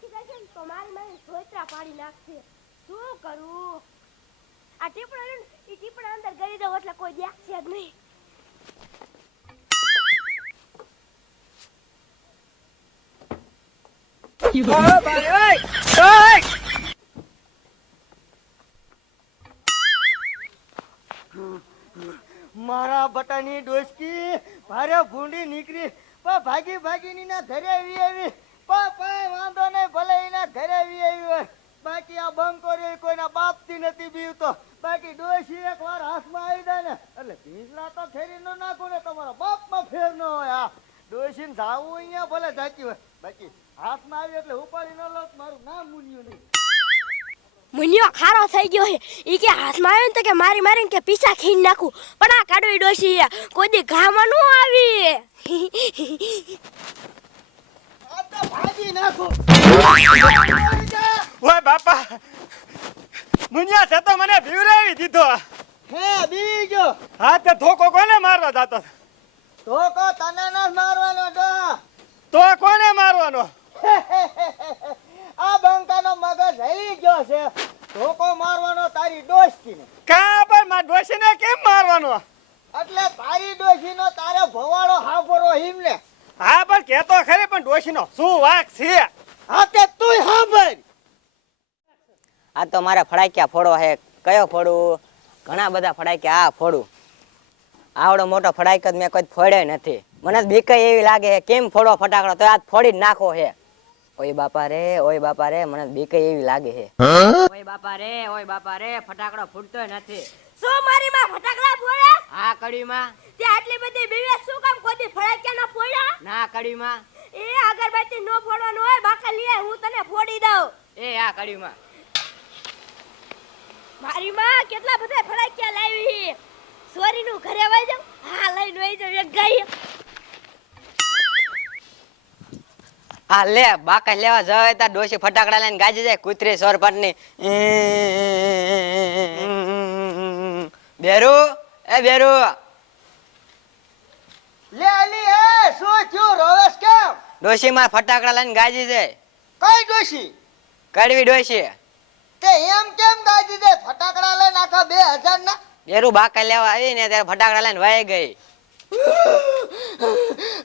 ઓળખી જશે ને તો મારી સોયત્રા પાડી નાખશે. શું કરું? આ ટીપણા અંદર ગળી દઉં એટલે કોઈ દેખશે જ નહીં. મારા બટાની ડોસકી ભારે ભૂંડી નીકળી પણ ભાગી ના ઘરે આવી પણ વાંધો નહીં ભલે એના ઘરે આવી હોય. બાકી આ બંકોરી કોઈના બાપથી નથી બીવતો. બાકી ડોસી એક વાર હાથમાં આવી જાય ને એટલે ભીંસલા તો ફેરી ન નાખું ને તમારા બાપમાં ફેર ન હોય. આ ડોસીને જાવું અહીંયા ભલે જાતી હોય બાકી હાથમાં આવી એટલે ઉપાડી ન લો. મારું નામ મુન્યું નહીં. મુનિયો ખારો થઈ ગયો છે. ઈ કે હાથમાં આવ્યો ને તો કે મારીને કે પીસા ખીન નાખું. પણ આ કાડવી ડોસી કોઈ દી ઘામાં ન આવી. આ તો ભાગી નાખો. ઓય બાપા મુનિયા છે તો મને ભીવરાવી દીધો. હે બીજો હા તે ધોકો કોને મારવા જાતો? ધોકો તને ન મારવાનો ડોહા. તો કોને મારવાનો? આ બંકાનો મગજ હલી ગયો છે. ધોકો મારવાનો તારી ડોશીને. કા પર માં ડોશીને કેમ મારવાનો? એટલે તારી ડોશીનો તારે ભવાળો હાફરો હિમને. હા પણ કેતો ખરી પણ ડોશીનો શું વાક છે? હા તે તુંય સાંભળ. આ તો મારા ફડાક્યા ફોડો હે. કયો ફોડું? ઘણા બધા ફડાક્યા. આ ફોડું આવડો મોટો ફડાક જ મેં કોઈ ફોડ્યો નથી. મને બીક એવી લાગે છે કેમ ફોડો ફટાકડો તો આજ ફોડી જ નાખો હે. ઓય બાપા રે મને બીક એવી લાગે છે. ઓય બાપા રે ફટાકડો ફૂટતો નથી. શું મારી માં ફટાકડા ફોડે? આ કડીમાં તે આટલી બધી બીવે શું કામ કોઈ ફળાક્યા ના ફોડ્યા? ના કડીમાં એ અગરબત્તી નો ફોડવાનું હોય. બાકા લે હું તને ફોડી દઉં. એ આ કડીમાં મારી માં કેટલા બધા ફળાક્યા લાવી. સોરી નું ઘરે વઈ જાવ. હા લઈને વઈ જાવ એક ગાય. આ લે બાકા લેવા જવાય તા ડોશી ફટાકડા લઈને ગાજી જાય કૂતરી સોરપટની. બેરુ બેરુ લે અલી હે શું થયું રોવેશ કેમ? ડોશી માં ફટાકડા લઈને ગાજી જાય. કઈ ડોશી? કડવી ડોશી. તે એમ કેમ ગાજી દે? ફટાકડા લઈને આખા 2000 ના. બેરુ બાકા લેવા આવી ને ત્યારે ફટાકડા લઈને વહી ગઈ.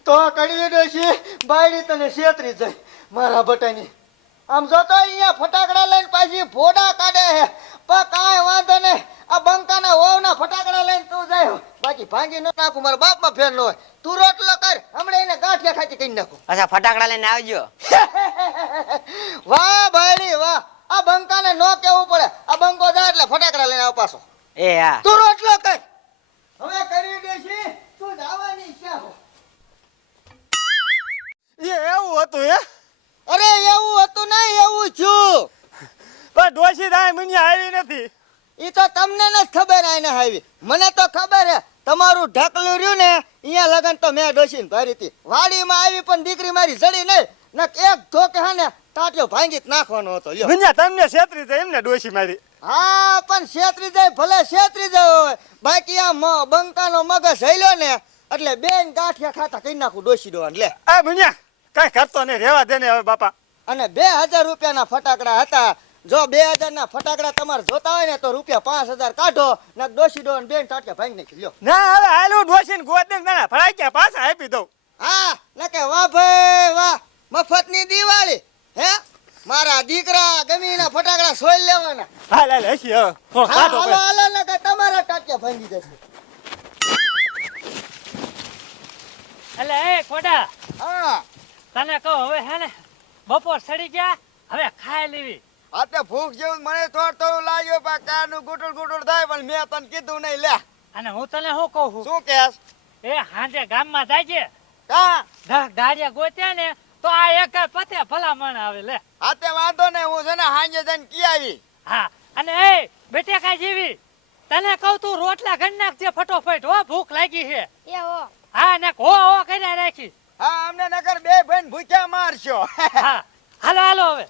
તો કડવી ડોશી બાયડી તને છેતરી જાય મારા બટાની. આમ જો તો અહીંયા ફટાકડા લઈને પાછી ફોડા કાઢે હે. પણ કાંઈ વાંધો નહીં. આ બંકાના વહુના ફટાકડા લઈને તું જાય. બાકી ભાંગી ન નાખું. મારા બાપમાં ફેર ન હોય. તું રોટલો કર હમણાં એને ગાંઠિયા ખાતી કરી નાખું. અચ્છા ફટાકડા લઈને આવજો. વાહ બાયડી વાહ. આ બંકાને નો કેવું પડે. આ બંકો જાય એટલે ફટાકડા લઈને આવ પાછો. એ હા તું રોટલો કર. હવે કરી દેશી તું જવાની છે. એ એવું હતું હે? અરે એવું હતું નહીં એવું છું. પણ ડોશી થાય મુનિયા આવી નથી. ઈ તો તમને નથી ખબર. આને આવી મને તો ખબર હે. તમારું ઢકલું રહ્યું ને અહીંયા લગન તો મેં ડોશીને ભરી હતી. વાડીમાં આવી પણ દીકરી મારી જડી નહીં ને એક ધોકે હે ને ટાટિયો ભાંગી જ નાખવાનો હતો. લ્યો મુનિયા તમને છેતરી જાય એમને ડોશી મારી. હા પણ છેતરી જાય ભલે છેતરી જાય હોય. બાકી આ બંકાનો મગજ હલ્યો ને એટલે બેન ગાંઠિયા ખાતા કરી નાખું ડોશી ડોન. લે આ મુનિયા કઈ કરતો નહીં રેવા દે ને હવે બાપા. અને 2000 રૂપિયાના ફટાકડા હતા. જો 2000 ના ફટાકડા તમારે જોતા હોય ને તો રૂપિયા 5000 કાઢો ને ડોશી ડોન બેન ટાટિયા ભાંગી નાખી. લ્યો ના હવે હાલું ડોશી ને ગોદ ને ના ફળાક્યા પાછા આપી દઉં. હા ને કે વાહ ભાઈ વાહ મફતની દિવાળી હે. મારા દીકરા ગમીના ફટાકડા સોઈ લેવાના. હાલ હાલ હસી હવે થોડો હા કાઢો હાલો હાલો ને કે તમારા ટાટિયા ભાંગી જશે. એટલે એ ખોડા હા તને કહું હવે હે ને બપોર સડી ગયા હવે ખાઈ લેવી. આ તે ભૂખ જેવું મને થોડું લાગ્યો પણ કાનું ગુટુડ થાય પણ મેં તને કીધું નહીં. લે અને હું તને શું કહું છું શું કેસ? એ હાંજે ગામમાં જાય છે કા 10 ગાડિયા ગોત્યા ને તો આ એક પતે ભલામણ આવે. લે આ તે વાંધો નહીં. હું છે ને હાંજે જઈને કી આવી. હા અને એ બેટેકા જેવી તને કહું તું રોટલા ઘડી નાખજે ફટોફટ. હો ભૂખ લાગી છે. એ હો હા ને હો કર્યા રાખી. હા અમને નગર બે ભાઈ ભૂખ્યા મારશો. હા હાલો હાલો હવે.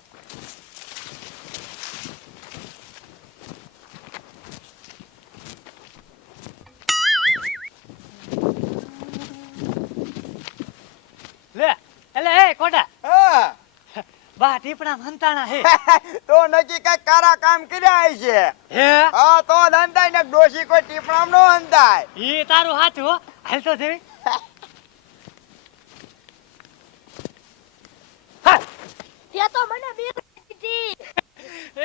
લે એટલે એ કોડા હા બા ટીપણા હંતાણા હે તો નક્કી કઈ કારા કામ કર્યા છે. હે હા તો જ હંતાય ને ડોશી કોઈ ટીપણામ નો હંતાય. ઈ તારું હાથ હો હાલ તો દેવી હા તે તો મને બીક લાગી હતી.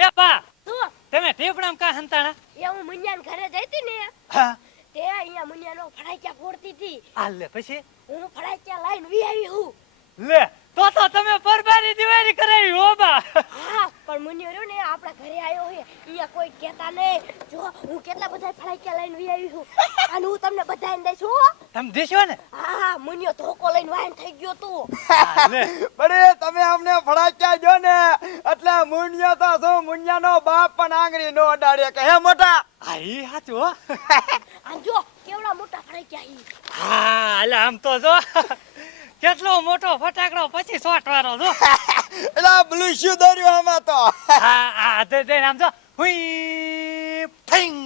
એ બા શું? તમે ટીપણામ કા હંતાણા એ હું મુનિયાન ઘરે જઈ હતી ને હા તે અહીંયા મુનિયાનો ફડાક્યા ફોડતી હતી. હાલ લે પછી હું ફડાક્યા લાઈન વી આવી હું. લે તો તમે પરબારી દિવાળી કરાવી હો બા હા પણ મુનિયો રહ્યો ને આપણા ઘરે આવ્યો છે અહીંયા કોઈ કહેતા નહીં. જો હું કેટલા બધા ફડાક્યા લાઈન વી આવી છું અને હું તમને બધાને દઈશ હો. તમે દેશો ને હા મુનિયો ધોકો લઈને વાયન થઈ ગયો તું. હા, લે બડે તમે અમને ફડાક્યા જો ને એટલે મુનિયા તો શું મુનિયાનો બાપ પણ આંગળી નો અડાડે કે હે મોટા. હા ઈ હાચું હો અને જો કેવડા મોટા ફડાક્યા ઈ. હા એટલે આમ તો જો કેટલો મોટો ફટાકડો પછી શોટ વાળો જો એટલે બ્લુ શું દોર્યું આમાં તો. હા હા દે આમ જો હુઈ ફિંગ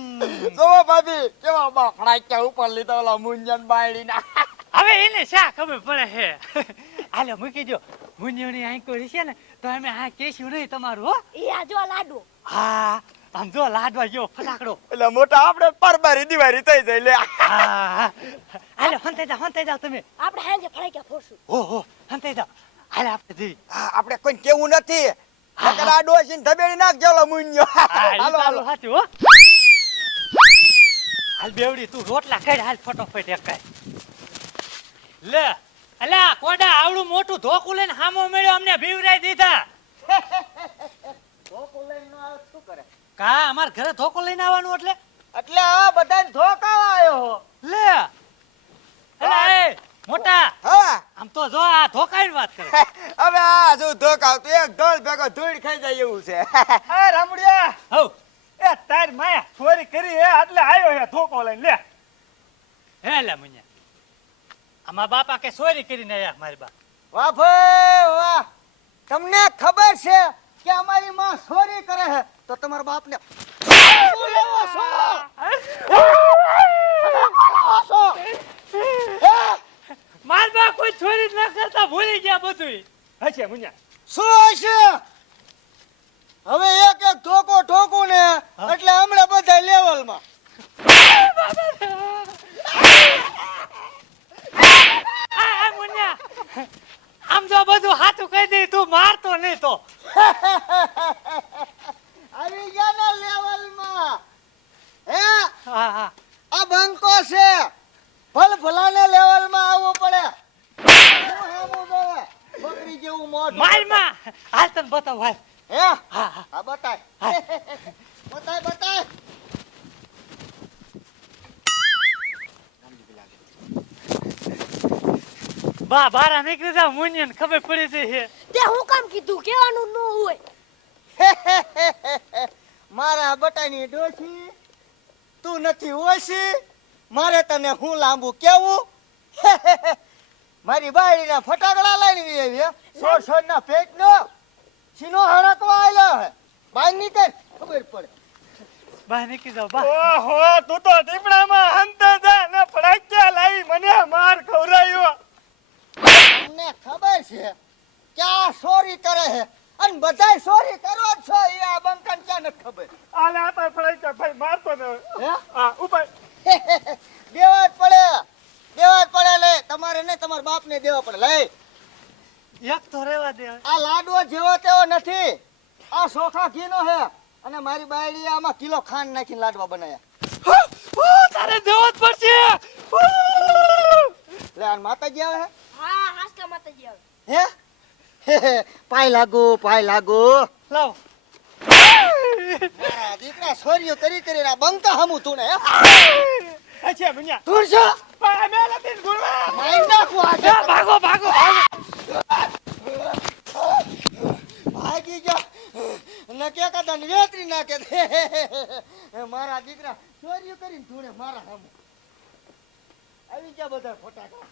જો ભાભી કેવા બા ફડાક્યા ઉપર લીધા ઓલા મુંજન બાયડી ના. હવે એને શા ખબર પડે હે હાલે મૂકી દો મુનિયોની આંખો છે ને તો અમે આ કેશું નહીં તમારું હો ઈ આ જો લાડુ. હા આમ જો લાડવા ગયો ફટાકડો એટલે મોટા આપણે પરબારી દિવાળી થઈ જાય લે. હા હાલે હંતાઈ જાવ તમે આપણે હાંજે ફડાક્યા ફોડશું. ઓહો હંતાઈ જાવ હાલે આપણે જઈ હા, આપણે કોઈ કેવું નથી. નકર આ ડોશીને ધબેડી નાખજો ઓલો મુંજો. હાલો હાલો. હાચું હો હાલ બેવડી તું રોટલા ખાઈ હાલ ફટોફટ એક કાય લે અલા કોડા આવડું મોટું ધોકું લઈને હામો મેળ્યો અમને બીવરાઈ દીધા ધોકો લઈને નો આવે તો શું કરે? કા અમાર ઘરે ધોકો લઈને આવવાનું એટલે એટલે આ બધાને ધોકાવા આવ્યો. લે અલા એ મોટા હા આમ તો જો આ ધોકાની વાત કરે હવે આ શું ધોકાવ તું એક ઢોલ ભેગો ધૂળ ખાઈ જાય એવું છે. એ રામડિયા હવ એ તાર માયા ચોરી કરી હે એટલે આવ્યો હે ધોકો લઈને લે હે લે મુન્યા આમાં બાપા કે ચોરી કરીને આયા મારી બા વાહ ભાઈ વાહ. તમને ખબર છે કે અમારી માં ચોરી કરે છે તો તમારા બાપને શું લેવો છો? માર બા કોઈ ચોરી જ ના કરતા ભૂલી ગયા બધું હશે મુન્યા શું હશે? હવે એક એક ધોકો ઠોકું ને એટલે હમણાં બધા લેવલમાં. આ મુન્યા આમ જો બધું હાથું કહી દે તું મારતો નહીં તો આવી ગયા ને લેવલમાં. હે હા હા આ બંકો છે ભલ ભલાને લેવલમાં આવવું પડે. હું હેમું જોવે બકરી જેવું મોઢું. મારમાં હાલ તને બતાવ હાલ હે હા હા આ બતાય બતાય બતાય. બા બારા નીકળી જા મુન્યાને ખબર પડી છે તે હું કામ કીધું કેવાનું ન હોય. મારા બટાની ડોશી તું નથી ઓછી મારે તને હું લાંબુ કેવું. મારી બાયડીના ફટાકડા લઈને આવી સોર સોર ના પેટ નો સીનો હડકવા આવેલો હે. બાય નીકળ ખબર પડે. બા નીકળી જાવ બા ઓહો તું તો ટીપણામાં હંતા જા ને ફડાક્યા લાવી મને માર ખવરાયો તમને ખબર છે કે આ ચોરી કરે છે અને બધાય ચોરી કરો જ છો. એ આ બંકન ક્યાં નથી ખબર. આલે આ તાર ફડાક્યા ભાઈ મારતો ને હે હા ઉપર દેવા જ પડે લે. તમારે નહીં તમારા બાપને દેવા પડે. લઈ એક તો રેવા દે આ લાડવો જેવો તેવો નથી. આ ચોખા ઘીનો છે અને મારી બાયડીએ આમાં કિલો ખાંડ નાખીને લાડવા બનાવ્યા. તારે દેવો જ પડશે લે આ માતાજી આવે હા હાસકા માતાજી આવે. હે પાય લાગુ લાવ મારા દીકરા છોરીઓ કરી કરીને આ બંકા હમું તું ને હશે મુન્યા તું છો પા મેલતી ગુરવા માઈ નાખું આજે. ભાગો ભાગો ભાગી ગયા ન કે કદા વેતરી નાખે મારા દીકરા ચોરીઓ કરીને ધૂણે મારા હમું આવી ગયા બધા ફટાકડા.